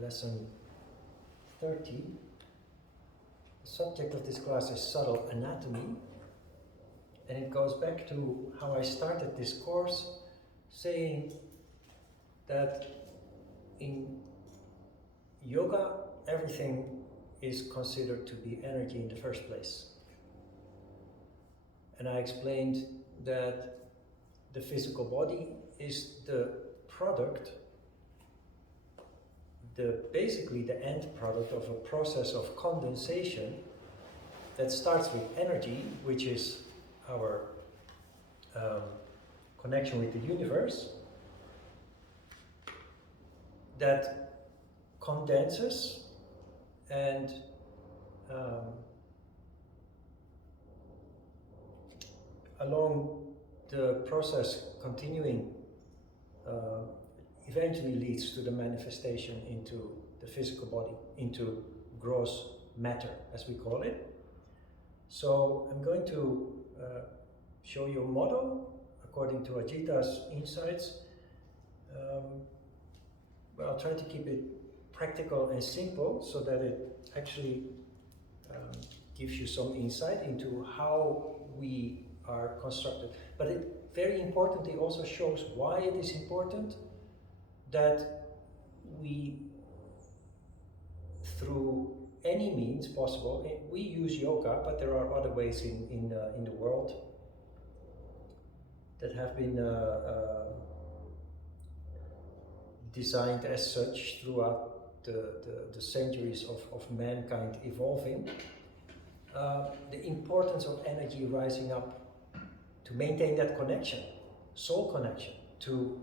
lesson 30. The subject of this class is subtle anatomy, and it goes back to how I started this course, saying that in yoga everything is considered to be energy in the first place. And I explained that the physical body is the product, basically the end product of a process of condensation that starts with energy, which is our connection with the universe, that condenses and along the process continuing eventually leads to the manifestation into the physical body, into gross matter, as we call it. So I'm going to show you a model according to Ajita's insights. But I'll try to keep it practical and simple so that it actually gives you some insight into how we are constructed. But it very importantly also shows why it is important that we, through any means possible, we use yoga, but there are other ways in the world that have been designed as such throughout the centuries of mankind evolving. The importance of energy rising up to maintain that connection, soul connection, to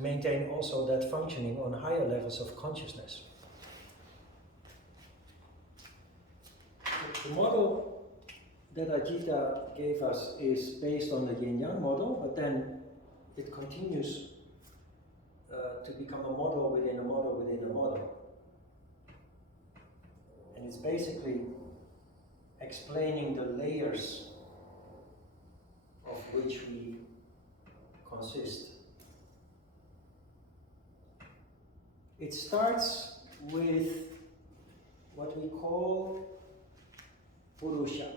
maintain also that functioning on higher levels of consciousness. The model that Ajita gave us is based on the Yin-Yang model, but then it continues to become a model within a model within a model. And it's basically explaining the layers of which we consist. It starts with what we call Purusha.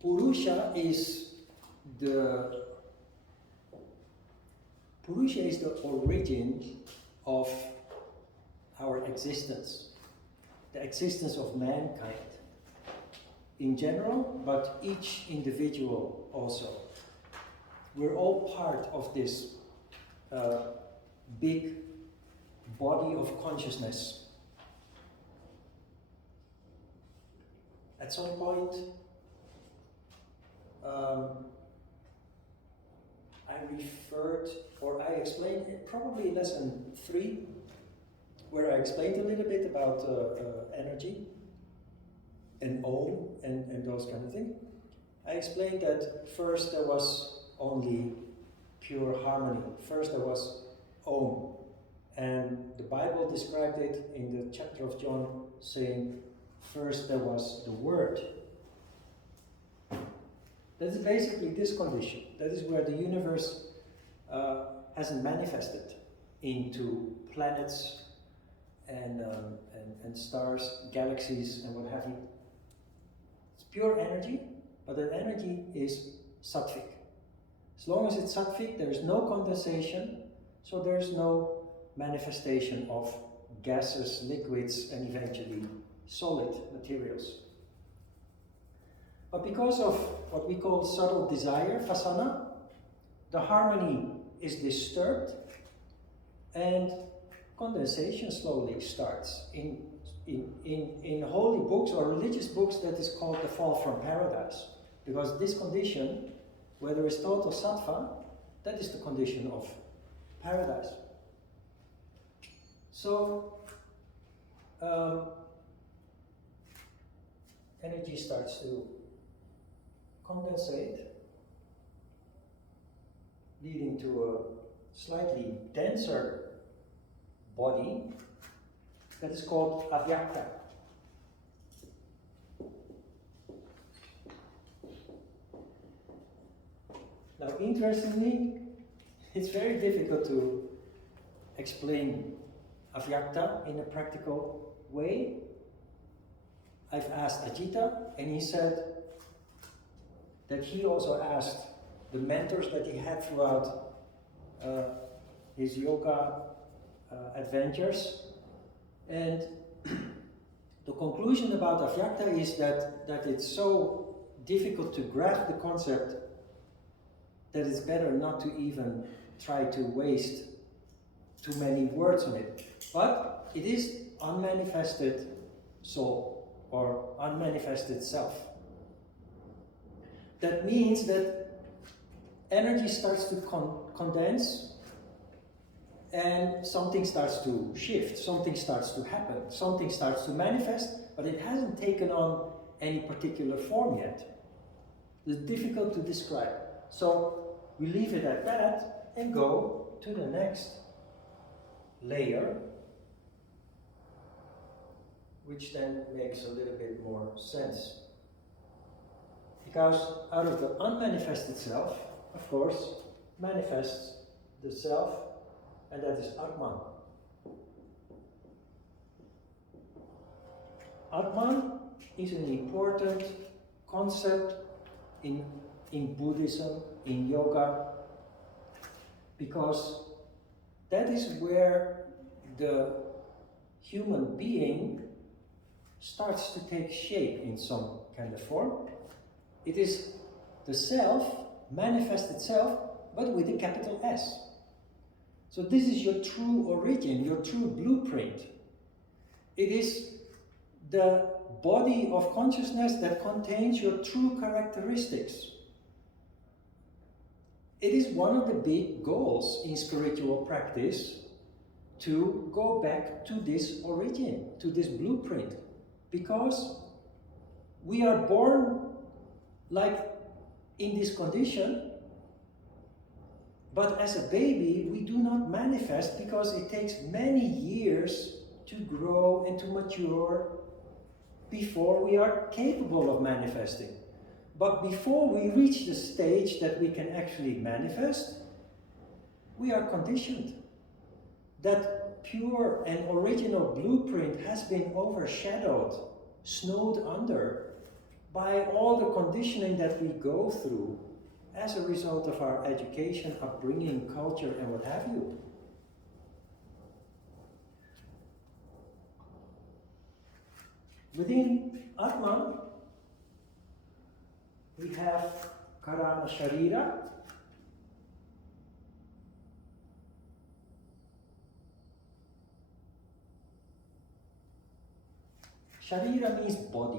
Purusha is the origin of our existence, the existence of mankind in general, but each individual also. We're all part of this big body of consciousness. At some point, I explained probably lesson 3, where I explained a little bit about energy and Om and those kind of things. I explained that first there was only pure harmony. First there was Om. And the Bible described it in the chapter of John saying, first there was the Word. That is basically this condition. That is where the universe hasn't manifested into planets and stars, galaxies, and what have you. It's pure energy, but that energy is sattvic. As long as it's sattvic, there is no condensation, so there is no manifestation of gases, liquids, and eventually solid materials. But because of what we call subtle desire, vasana, the harmony is disturbed and condensation slowly starts. In holy books or religious books, that is called the fall from paradise. Because this condition, whether it's total sattva, that is the condition of paradise. So, energy starts to condensate, leading to a slightly denser body that is called avyakta. Now, interestingly, it's very difficult to explain Avyakta in a practical way. I've asked Ajita, and he said that he also asked the mentors that he had throughout his yoga adventures. And the conclusion about Avyakta is that it's so difficult to grasp the concept that it's better not to even try to waste too many words on it. But it is unmanifested soul or unmanifested self. That means that energy starts to condense and something starts to shift, something starts to happen, something starts to manifest, but it hasn't taken on any particular form yet. It's difficult to describe. So we leave it at that and go to the next layer, which then makes a little bit more sense. Because out of the unmanifested self, of course, manifests the self, and that is Atman. Atman is an important concept in Buddhism, in yoga, because that is where the human being starts to take shape in some kind of form. It is the self, manifested self, but with a capital S. So this is your true origin, your true blueprint. It is the body of consciousness that contains your true characteristics. It is one of the big goals in spiritual practice to go back to this origin, to this blueprint, because we are born like in this condition, but as a baby we do not manifest because it takes many years to grow and to mature before we are capable of manifesting. But before we reach the stage that we can actually manifest, we are conditioned. That pure and original blueprint has been overshadowed, snowed under by all the conditioning that we go through as a result of our education, upbringing, culture, and what have you. Within Atman, we have Karana Sharira. Sharira means body.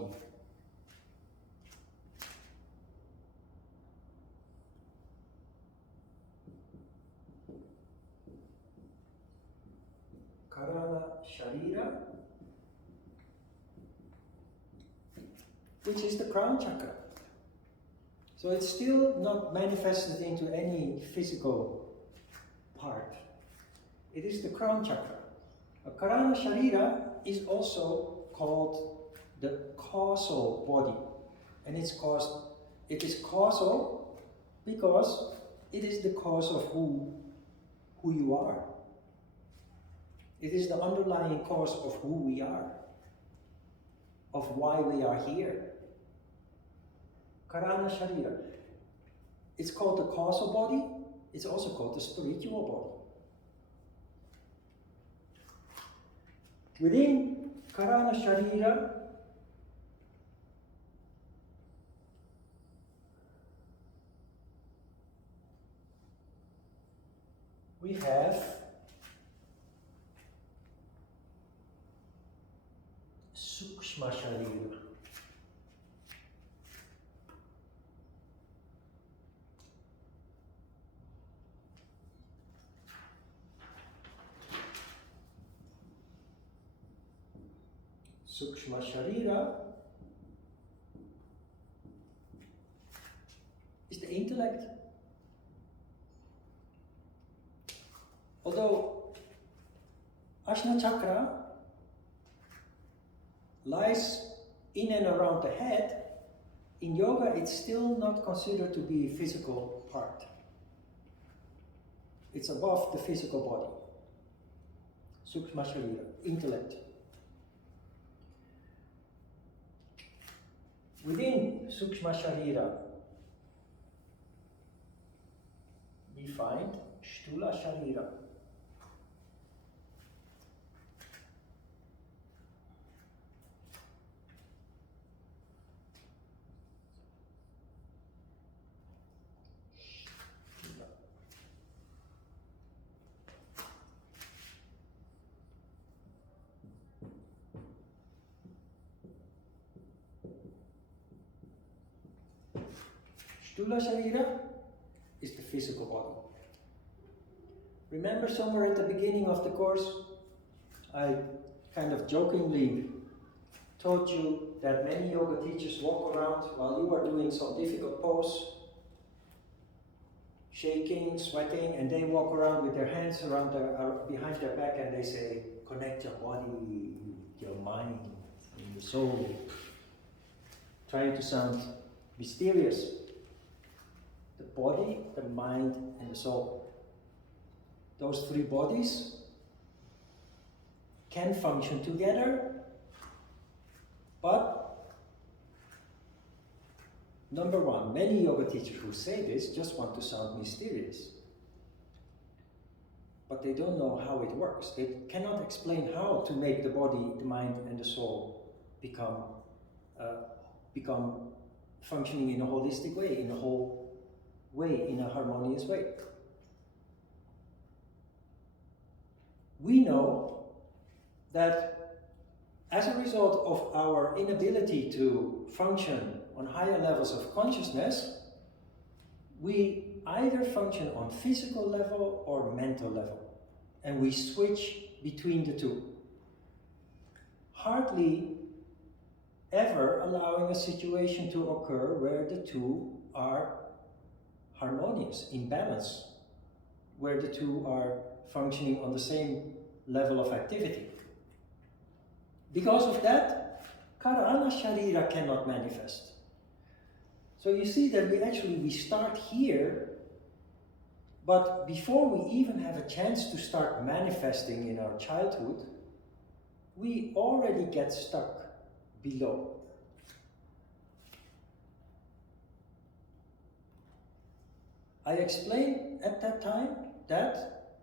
Karana Sharira, which is the crown chakra. So it's still not manifested into any physical part. It is the crown chakra. Karana Sharira is also called the causal body. And it is causal because it is the cause of who you are. It is the underlying cause of who we are, of why we are here. Karana Sharira. It's called the causal body. It's also called the spiritual body. Within Karana Sharira, we have Sukshma Sharira. Sukshma Sharira is the intellect. Although Ajna Chakra lies in and around the head, in yoga it's still not considered to be a physical part. It's above the physical body. Sukshma Sharira, intellect. Within Sukshma Sharira, we find Sthula Sharira. Sthula Sharira is the physical body. Remember somewhere at the beginning of the course, I kind of jokingly told you that many yoga teachers walk around while you are doing some difficult pose, shaking, sweating, and they walk around with their hands around behind their back and they say, connect your body, your mind, and your soul. Trying to sound mysterious. The body, the mind, and the soul. Those three bodies can function together, but number one, many yoga teachers who say this just want to sound mysterious. But they don't know how it works. They cannot explain how to make the body, the mind, and the soul become functioning in a holistic way, in a whole way, in a harmonious way. We know that as a result of our inability to function on higher levels of consciousness, we either function on physical level or mental level, and we switch between the two. Hardly ever allowing a situation to occur where the two are harmonious, in balance, where the two are functioning on the same level of activity. Because of that, Karana Sharira cannot manifest. So you see that we start here, but before we even have a chance to start manifesting in our childhood, we already get stuck below. I explained at that time that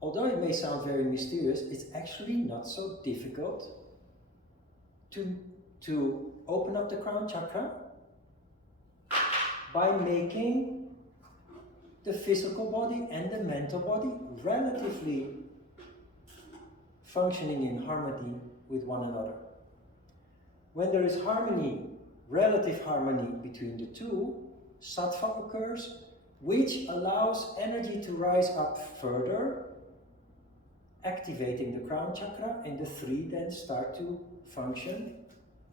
although it may sound very mysterious, it's actually not so difficult to open up the crown chakra by making the physical body and the mental body relatively functioning in harmony with one another. When there is harmony, relative harmony between the two, sattva occurs, which allows energy to rise up further, activating the crown chakra, and the three then start to function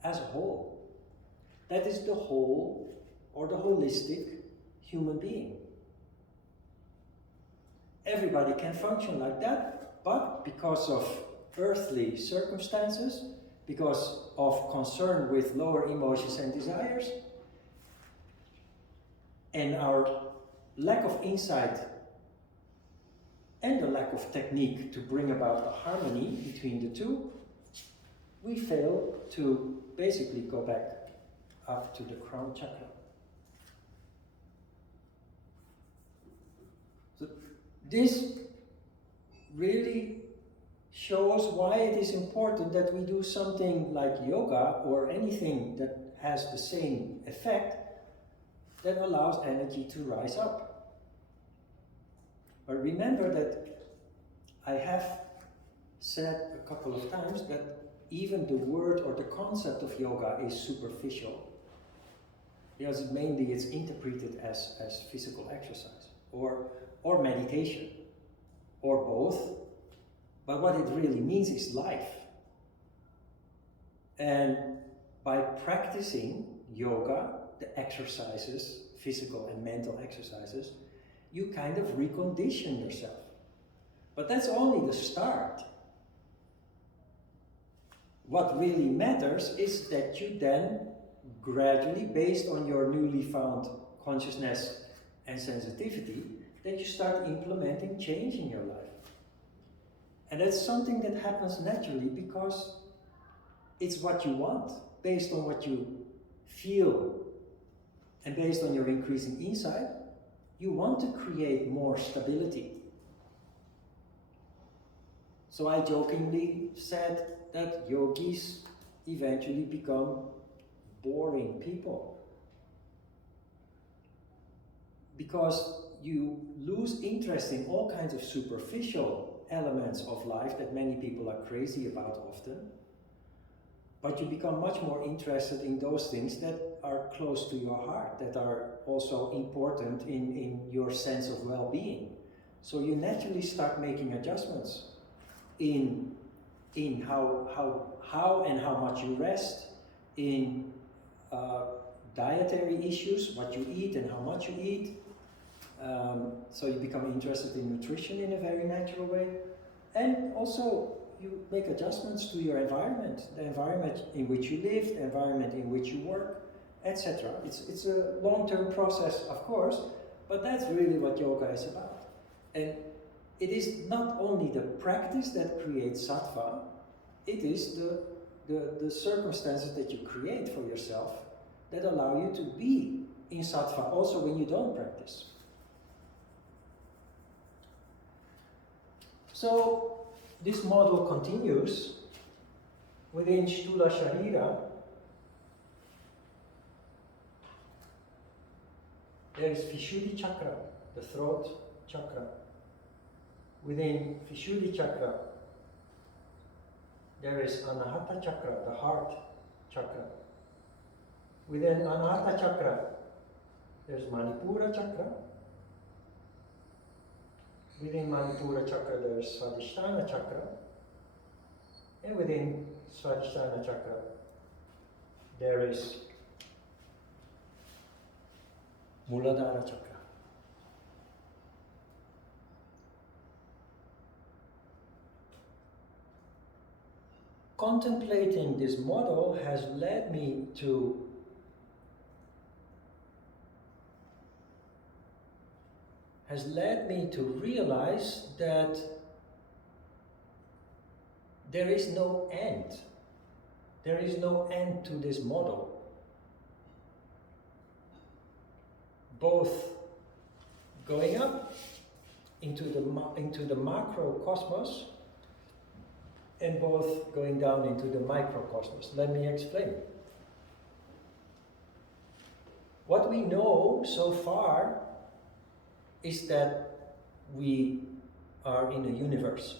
as a whole. That is the whole, or the holistic human being. Everybody can function like that, but because of earthly circumstances, because of concern with lower emotions and desires, and our lack of insight and the lack of technique to bring about a harmony between the two, we fail to basically go back up to the crown chakra. So this really shows why it is important that we do something like yoga or anything that has the same effect that allows energy to rise up. But remember that I have said a couple of times that even the word or the concept of yoga is superficial, because mainly it's interpreted as physical exercise or meditation or both. But what it really means is life. And by practicing yoga, the exercises, physical and mental exercises, you kind of recondition yourself. But that's only the start. What really matters is that you then gradually, based on your newly found consciousness and sensitivity, that you start implementing change in your life. And that's something that happens naturally because it's what you want, based on what you feel and based on your increasing insight. You want to create more stability. So I jokingly said that yogis eventually become boring people, because you lose interest in all kinds of superficial elements of life that many people are crazy about often, but you become much more interested in those things that are close to your heart, that are also important in your sense of well-being. So you naturally start making adjustments in how and how much you rest, in dietary issues, what you eat and how much you eat. So you become interested in nutrition in a very natural way. And also you make adjustments to your environment, the environment in which you live, the environment in which you work, etc. It's a long-term process, of course, but that's really what yoga is about. And it is not only the practice that creates sattva, it is the circumstances that you create for yourself that allow you to be in sattva also when you don't practice. So this model continues within Sthula Sharira. There is Vishuddhi Chakra, the throat chakra. Within Vishuddhi Chakra, there is Anahata Chakra, the heart chakra. Within Anahata Chakra, there's Manipura Chakra. Within Manipura Chakra, there is Svadhisthana Chakra. And within Svadhisthana Chakra, there is Muladhara Chakra. Contemplating this model has led me to realize that there is no end. There is no end to this model. Both going up into the macrocosmos and both going down into the microcosmos. Let me explain. What we know so far is that we are in a universe.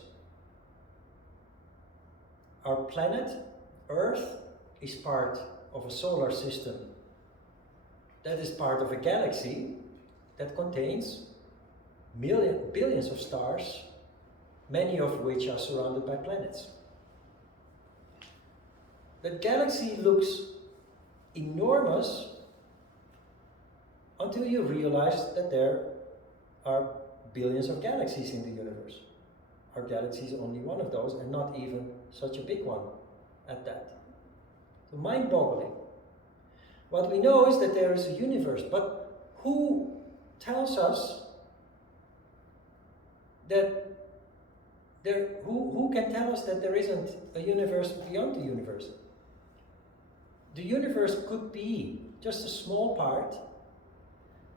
Our planet, Earth, is part of a solar system that is part of a galaxy that contains billions of stars, many of which are surrounded by planets. The galaxy looks enormous until you realize that there are billions of galaxies in the universe. Our galaxy is only one of those, and not even such a big one at that. So mind-boggling. What we know is that there is a universe, but who tells us that who can tell us that there isn't a universe beyond the universe? The universe could be just a small part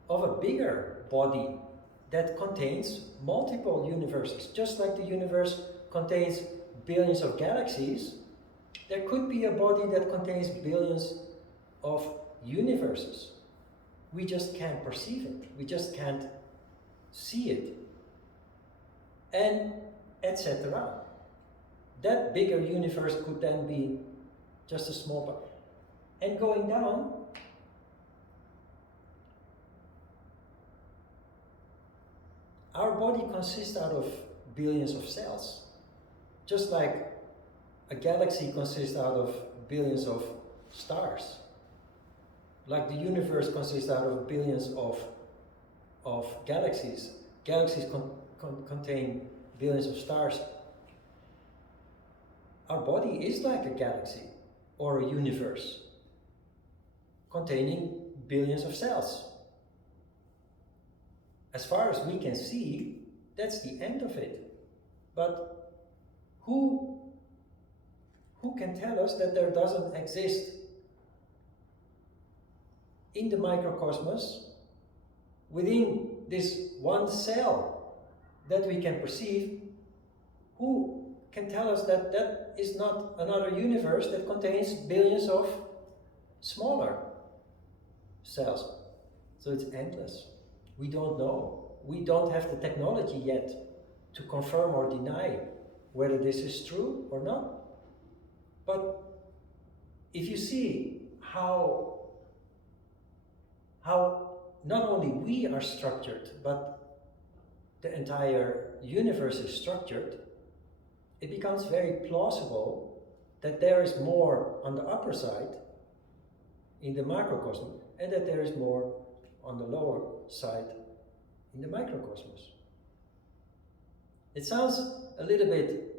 of a bigger body that contains multiple universes. Just like the universe contains billions of galaxies, there could be a body that contains billions of universes. We just can't perceive it. We just can't see it. And etc. That bigger universe could then be just a small part. And going down, our body consists out of billions of cells. Just like a galaxy consists out of billions of stars. Like the universe consists out of billions of galaxies. Galaxies contain billions of stars. Our body is like a galaxy or a universe containing billions of cells. as far as we can see, that's the end of it. But who can tell us that there doesn't exist in the microcosmos, within this one cell that we can perceive, who can tell us that that is not another universe that contains billions of smaller cells? So it's endless. We don't know. We don't have the technology yet to confirm or deny whether this is true or not. But if you see how not only we are structured, but the entire universe is structured, it becomes very plausible that there is more on the upper side in the macrocosm, and that there is more on the lower side in the microcosmos. It sounds a little bit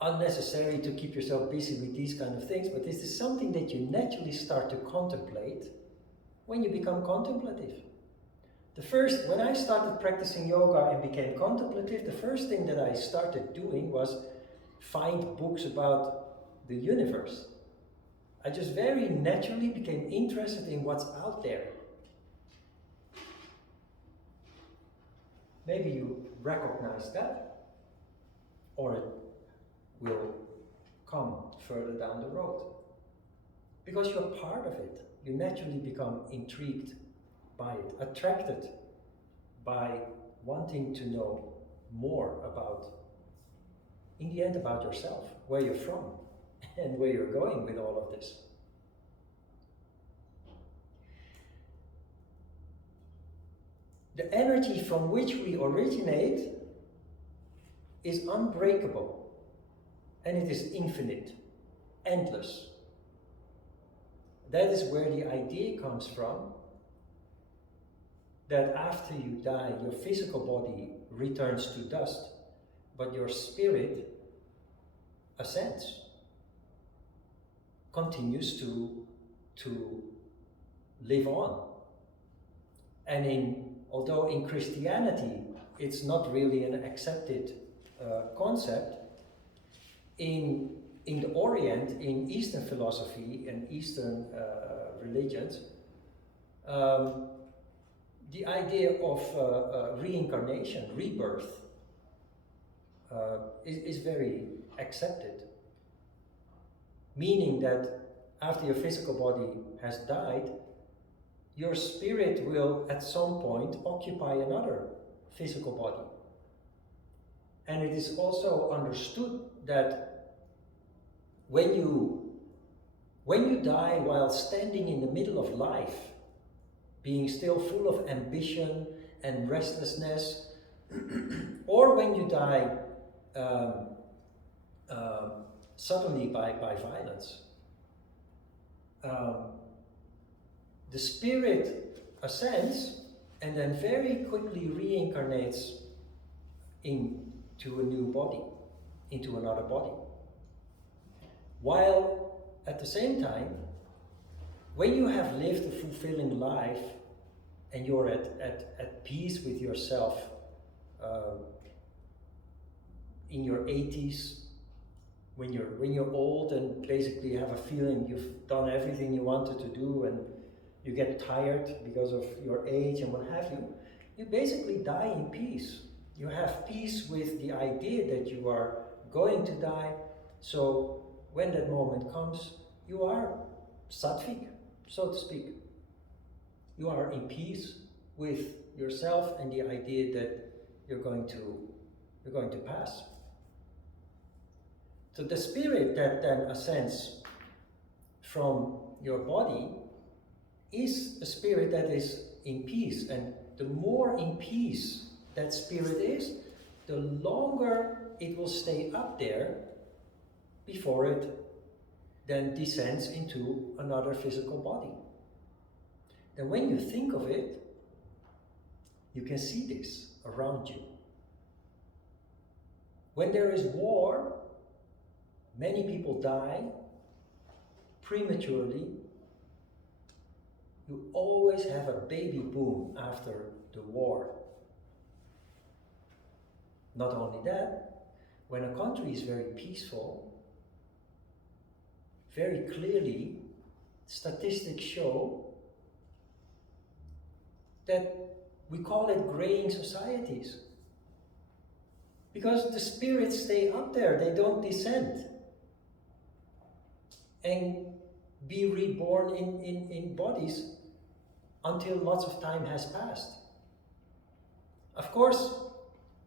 unnecessary to keep yourself busy with these kind of things, but this is something that you naturally start to contemplate when you become contemplative. When I started practicing yoga and became contemplative, the first thing that I started doing was find books about the universe. I just very naturally became interested in what's out there. Maybe you recognize that, or it will come further down the road. Because you're part of it, you naturally become intrigued by it, attracted by wanting to know more about, in the end, about yourself, where you're from, and where you're going with all of this. The energy from which we originate is unbreakable, and it is infinite, endless. That is where the idea comes from, that after you die, your physical body returns to dust, but your spirit ascends, continues to live on. And although in Christianity it's not really an accepted concept, in the Orient, in Eastern philosophy and Eastern religions, the idea of reincarnation, rebirth, is very accepted. Meaning that after your physical body has died, your spirit will at some point occupy another physical body. And it is also understood that when you die while standing in the middle of life, being still full of ambition and restlessness, or when you die suddenly by violence, the spirit ascends and then very quickly reincarnates into a new body, into another body. While at the same time, when you have lived a fulfilling life and you're at peace with yourself, in your 80s, when you're old and basically have a feeling you've done everything you wanted to do and you get tired because of your age and what have you, you basically die in peace. You have peace with the idea that you are going to die. So when that moment comes, you are sattvic, so to speak. You are in peace with yourself and the idea that you're going to pass. So the spirit that then ascends from your body is a spirit that is in peace, and the more in peace that spirit is, the longer it will stay up there before it then descends into another physical body. And when you think of it, you can see this around you. When there is war, many people die prematurely. You always have a baby boom after the the war. Not only that, when a country is very peaceful, very clearly, statistics show that we call it graying societies. Because the spirits stay up there, they don't descend and be reborn in bodies until lots of time has passed. Of course,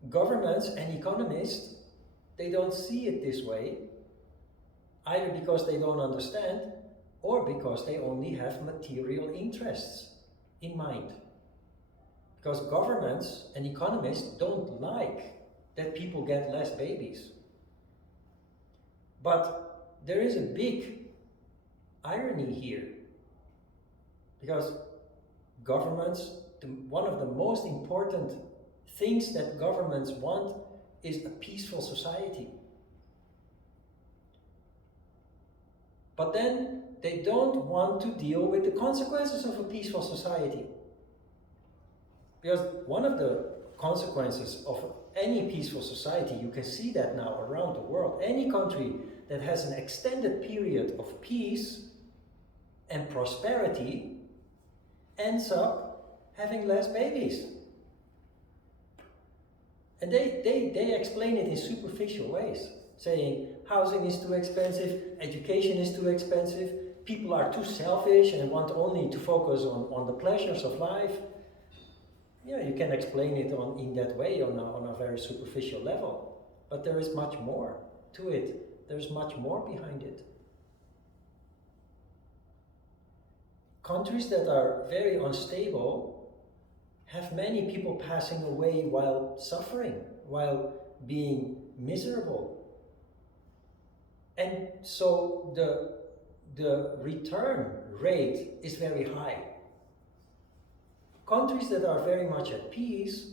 governments and economists, they don't see it this way, either because they don't understand or because they only have material interests in mind. Because governments and economists don't like that people get less babies. But there is a big irony here, because governments, one of the most important things that governments want is a peaceful society. But then they don't want to deal with the consequences of a peaceful society. Because one of the consequences of any peaceful society, you can see that now around the world, any country that has an extended period of peace and prosperity ends up having less babies. And they explain it in superficial ways, saying housing is too expensive, education is too expensive, people are too selfish and want only to focus on the pleasures of life. Yeah, you can explain it in that way on a very superficial level, but there is much more to it. There's much more behind it. Countries that are very unstable have many people passing away while suffering, while being miserable. And so the return rate is very high. Countries that are very much at peace,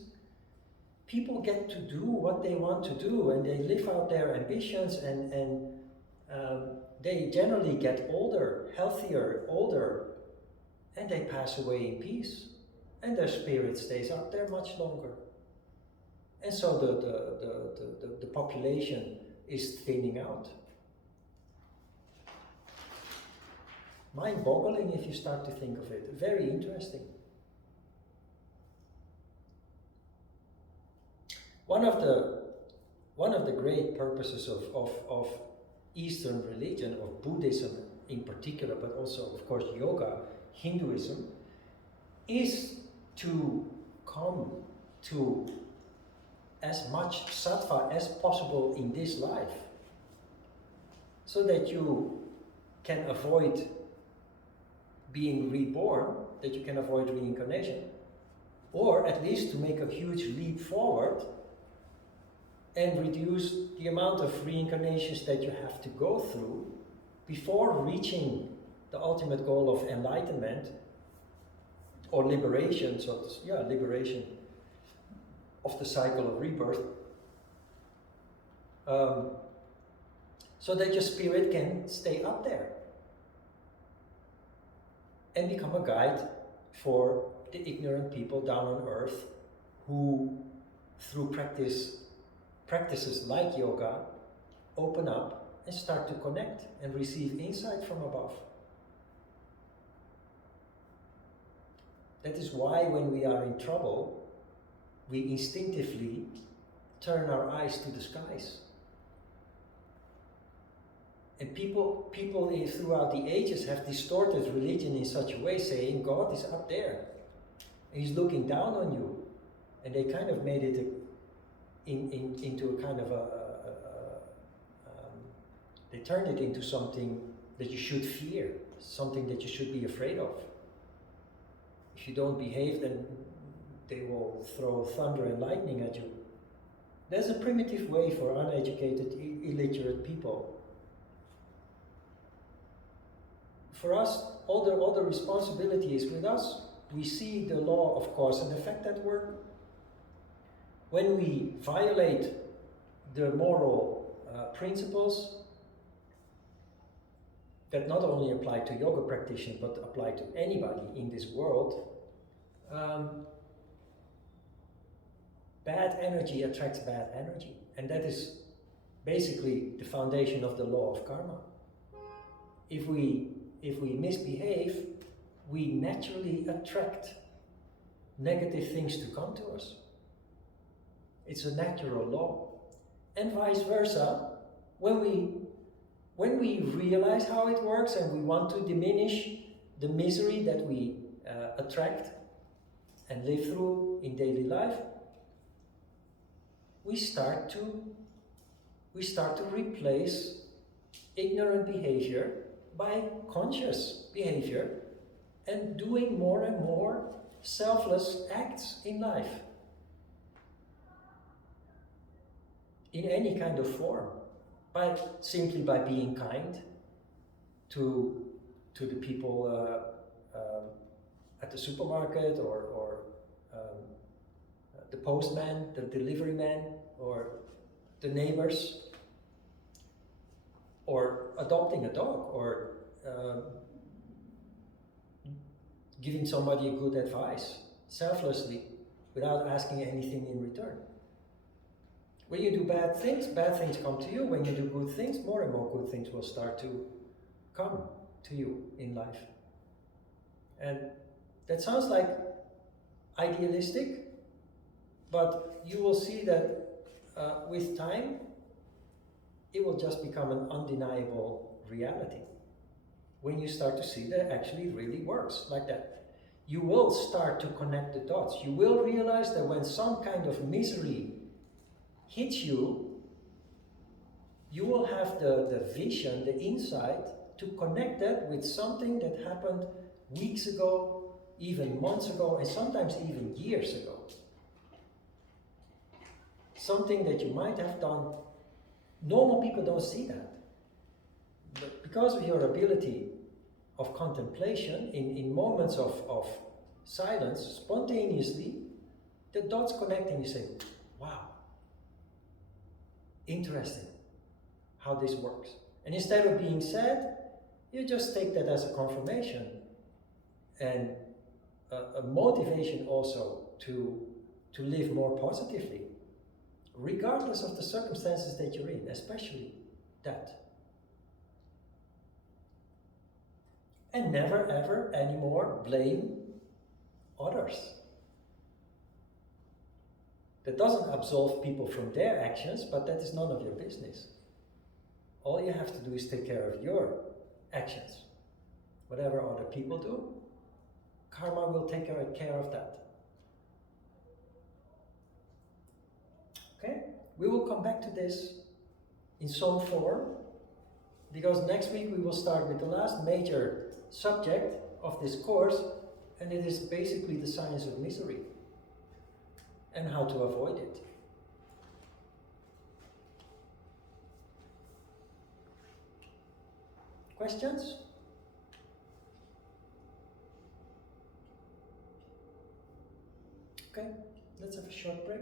people get to do what they want to do and they live out their ambitions and they generally get older, healthier, older, and they pass away in peace. And their spirit stays up there much longer. And so the population is thinning out. Mind-boggling if you start to think of it. Very interesting. One of the great purposes of Eastern religion, of Buddhism in particular, but also of course yoga, Hinduism, is to come to as much sattva as possible in this life, so that you can avoid being reborn, that you can avoid reincarnation, or at least to make a huge leap forward and reduce the amount of reincarnations that you have to go through before reaching the ultimate goal of enlightenment or liberation, liberation of the cycle of rebirth, so that your spirit can stay up there and become a guide for the ignorant people down on earth who, through practices like yoga, open up and start to connect and receive insight from above. That is why when we are in trouble, we instinctively turn our eyes to the skies. And people throughout the ages have distorted religion in such a way, saying God is up there and He's looking down on you. And they kind of made it into a kind of they turned it into something that you should fear, something that you should be afraid of. If you don't behave, then they will throw thunder and lightning at you. There's a primitive way for uneducated, illiterate people. For us, all the responsibility is with us. We see the law of cause and effect at work. When we violate the moral principles that not only apply to yoga practitioners but apply to anybody in this world, bad energy attracts bad energy. And that is basically the foundation of the law of karma. If we misbehave, we naturally attract negative things to come to us. It's a natural law. And vice versa, when we realize how it works and we want to diminish the misery that we attract and live through in daily life, we start to replace ignorant behavior by conscious behavior and doing more and more selfless acts in life. In any kind of form. Simply by being kind to the people at the supermarket, or the postman, the delivery man, or the neighbors, or adopting a dog, or giving somebody a good advice, selflessly, without asking anything in return. When you do bad things come to you. When you do good things, more and more good things will start to come to you in life. And that sounds like idealistic, but you will see that with time, it will just become an undeniable reality. When you start to see that it actually really works like that. You will start to connect the dots. You will realize that when some kind of misery hits you, you will have the vision, the insight to connect that with something that happened weeks ago, even months ago, and sometimes even years ago. Something that you might have done. Normal people don't see that. But because of your ability of contemplation, in moments of silence, spontaneously, the dots connect and you say, wow, interesting how this works. And instead of being sad, you just take that as a confirmation and a motivation also to live more positively, regardless of the circumstances that you're in, especially that. And never ever anymore blame others. That doesn't absolve people from their actions, but that is none of your business. All you have to do is take care of your actions. Whatever other people do, karma will take care of that. Okay? We will come back to this in some form, because next week we will start with the last major subject of this course, and it is basically the science of misery and how to avoid it. Questions? Okay, let's have a short break.